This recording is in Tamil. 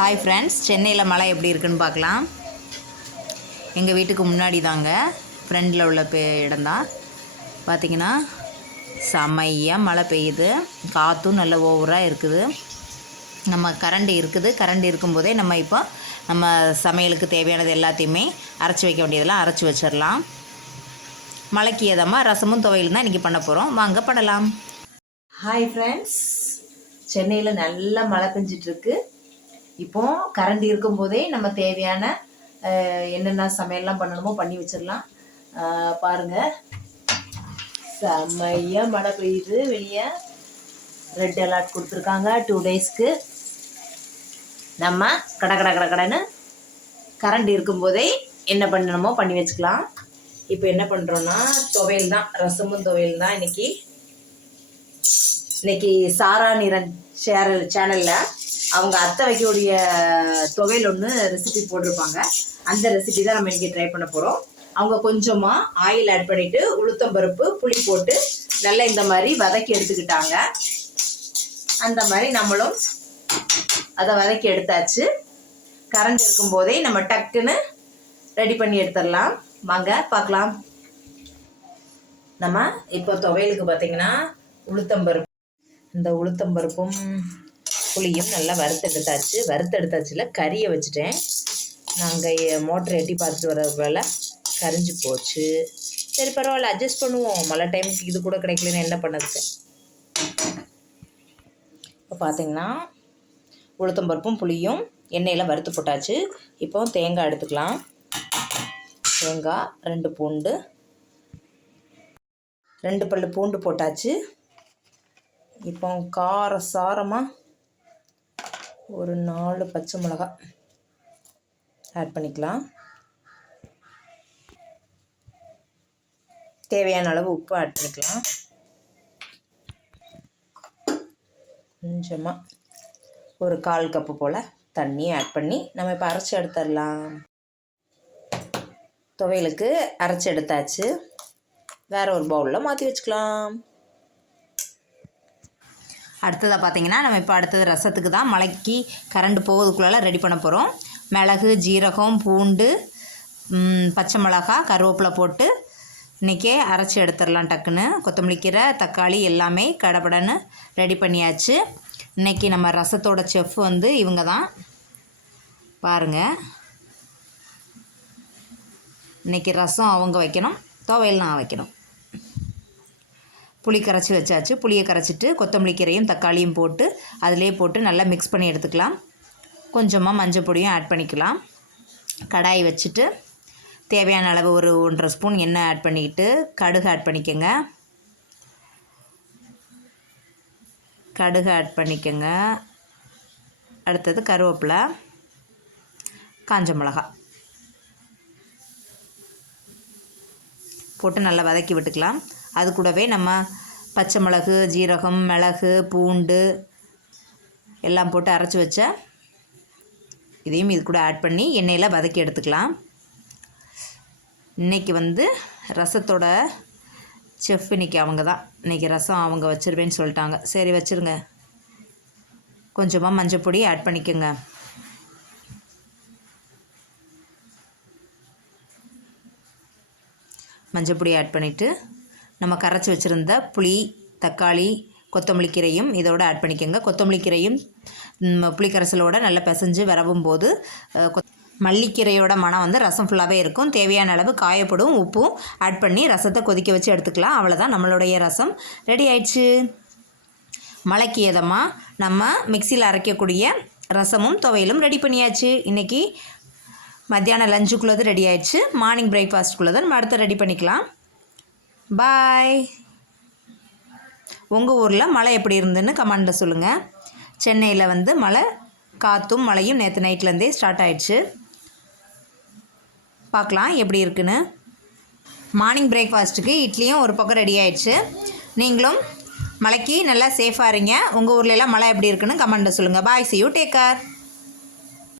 ஹாய் ஃப்ரெண்ட்ஸ், சென்னையில் மழை எப்படி இருக்குன்னு பார்க்கலாம். எங்கள் வீட்டுக்கு முன்னாடி தாங்க, ஃப்ரெண்டில் உள்ள இடம்தான். பார்த்திங்கன்னா செம்மையாக மழை பெய்யுது, காற்றும் நல்ல ஓவராக இருக்குது. நம்ம கரண்ட் இருக்குது. கரண்ட் இருக்கும்போதே நம்ம சமையலுக்கு தேவையானது எல்லாத்தையுமே அரைச்சி வைக்க வேண்டியதெல்லாம் அரைச்சி வச்சிடலாம். மழைக்கு ஏதமாக ரசமும் துவையலும் தான் இன்றைக்கி பண்ண போகிறோம். வாங்க படலாம். ஹாய் ஃப்ரெண்ட்ஸ், சென்னையில் நல்லா மழை பெஞ்சிட்ருக்கு. இப்போது கரண்ட் இருக்கும்போதே நம்ம தேவையான என்னென்ன சமையல்லாம் பண்ணணுமோ பண்ணி வச்சிடலாம். பாருங்கள், செம்மையாக மழை பெய்யுது. வெளியே ரெட் அலர்ட் கொடுத்துருக்காங்க 2 டேஸ்க்கு. நம்ம கடன்னு கரண்ட் இருக்கும்போதே என்ன பண்ணணுமோ பண்ணி வச்சுக்கலாம். இப்போ என்ன பண்ணுறோன்னா துவையல் தான், ரசமும் துவையல் தான் இன்னைக்கு சாரா நிரன் சேனலில் அவங்க அத்தை வைக்கக்கூடிய துவையல் ஒன்று ரெசிபி போட்டிருப்பாங்க. அந்த ரெசிபி தான் நம்ம இன்றைக்கி ட்ரை பண்ண போகிறோம். அவங்க கொஞ்சமாக ஆயில் ஆட் பண்ணிவிட்டு உளுத்தம்பருப்பு புளி போட்டு நல்லா இந்த மாதிரி வதக்கி எடுத்துக்கிட்டாங்க. அந்த மாதிரி நம்மளும் அதை வதக்கி எடுத்தாச்சு. கரண்ட் இருக்கும்போதே நம்ம டக்குன்னு ரெடி பண்ணி எடுத்துடலாம். வாங்க பார்க்கலாம். நம்ம இப்போ துவையலுக்கு பார்த்திங்கன்னா இந்த உளுத்தம்பருப்பும் புளியும் நல்லா வறுத்தெடுத்தாச்சுல கறியை வச்சுட்டேன். நாங்கள் மோட்டர் எட்டி பார்த்துட்டு வரதுக்குள்ள கரிஞ்சு போச்சு. சரி பரவாயில்ல, அட்ஜஸ்ட் பண்ணுவோம். மழை டைமுக்கு இது கூட கிடைக்கலன்னு என்ன பண்ணதுக்கு. இப்போ பார்த்திங்கன்னா உளுத்தம்பருப்பும் புளியும் எண்ணெயில் வறுத்து போட்டாச்சு. இப்போ தேங்காய் எடுத்துக்கலாம். தேங்காய் 2 பல்லு பூண்டு போட்டாச்சு. இப்போ காரசாரமாக ஒரு 4 பச்சை மிளகாய் ஆட் பண்ணிக்கலாம். தேவையான அளவு உப்பு ஆட் பண்ணிக்கலாம். கொஞ்சமாக ஒரு 1/4 கப்பு போல் தண்ணியை ஆட் பண்ணி நம்ம இப்போ அரைச்சி எடுத்துடலாம். துவையலுக்கு அரைச்சி எடுத்தாச்சு. வேறு ஒரு பவுலில் மாற்றி வச்சுக்கலாம். அடுத்ததாக பார்த்திங்கன்னா நம்ம இப்போ அடுத்தது ரசத்துக்கு தான். மழைக்கு கரண்ட் போகிறதுக்குள்ளே ரெடி பண்ண போகிறோம். மிளகு, ஜீரகம், பூண்டு, பச்சை மிளகாய், கருவேப்பிலை போட்டு இன்றைக்கே அரைச்சி எடுத்துடலாம். டக்குன்னு கொத்தமல்லி கீரை, தக்காளி எல்லாமே கடப்படன்னு ரெடி பண்ணியாச்சு. இன்றைக்கி நம்ம ரசத்தோட செஃப் இவங்க தான். பாருங்கள், இன்றைக்கி ரசம் அவங்க வைக்கணும், துவையல் நான் வைக்கணும். புளி கரைச்சி வச்சாச்சு. புளியை கரைச்சிட்டு கொத்தமல்லி கீரையும் தக்காளியும் போட்டு அதிலே போட்டு நல்லா மிக்ஸ் பண்ணி எடுத்துக்கலாம். கொஞ்சமாக மஞ்சள் பொடியும் ஆட் பண்ணிக்கலாம். கடாய் வச்சுட்டு தேவையான அளவு ஒரு 1.5 ஸ்பூன் எண்ணெய் ஆட் பண்ணிக்கிட்டு கடுகு ஆட் பண்ணிக்கோங்க. அடுத்தது கருவேப்பிலை, காஞ்ச மிளகாய் போட்டு நல்லா வதக்கி விட்டுக்கலாம். அது கூடவே நம்ம பச்சை மிளகு, ஜீரகம், மிளகு, பூண்டு எல்லாம் போட்டு அரைச்சி வச்ச இதையும் இது கூட ஆட் பண்ணி எண்ணெயில் வதக்கி எடுத்துக்கலாம். இன்றைக்கி ரசத்தோட செஃப் அவங்க தான். இன்றைக்கி ரசம் அவங்க வச்சுருவேன்னு சொல்லிட்டாங்க. சரி வச்சுருங்க. கொஞ்சமாக மஞ்சள் பொடி ஆட் பண்ணிக்கோங்க. மஞ்சள் பொடி ஆட் பண்ணிவிட்டு நம்ம கரைச்சி வச்சுருந்த புளி, தக்காளி, கொத்தமல்லி கீரையும் இதோடு ஆட் பண்ணிக்கோங்க. கொத்தமல்லி கீரையும் புளி கரைசலோடு நல்லா பிசைஞ்சு வரவும் போது மல்லிக்கீரையோட மனம் ரசம் ஃபுல்லாகவே இருக்கும். தேவையான அளவு காயப்படும் உப்பும் ஆட் பண்ணி ரசத்தை கொதிக்க வச்சு எடுத்துக்கலாம். அவ்வளோதான், நம்மளுடைய ரசம் ரெடி ஆயிடுச்சு. மழைக்கு ஏதமாக நம்ம மிக்சியில் அரைக்கக்கூடிய ரசமும் துவையலும் ரெடி பண்ணியாச்சு. இன்றைக்கி மத்தியானம் லஞ்சுக்குள்ளது ரெடி ஆயிடுச்சு. மார்னிங் பிரேக்ஃபாஸ்ட்டுக்குள்ளதை நம்ம அடுத்து ரெடி பண்ணிக்கலாம். பாய். உங்கள் ஊரில் மழை எப்படி இருந்துன்னு கமெண்டில் சொல்லுங்கள். சென்னையில் மழை, காற்றும் மழையும் நேற்று நைட்லேருந்தே ஸ்டார்ட் ஆகிடுச்சு. பார்க்கலாம் எப்படி இருக்குன்னு. மார்னிங் பிரேக்ஃபாஸ்ட்டுக்கு இட்லியும் ஒரு பக்கம் ரெடி ஆகிடுச்சு. நீங்களும் மழைக்கு நல்லா சேஃபாக இருங்க. உங்கள் ஊர்லெலாம் மழை எப்படி இருக்குன்னு கமெண்டில் சொல்லுங்கள். பாய், see you, take care.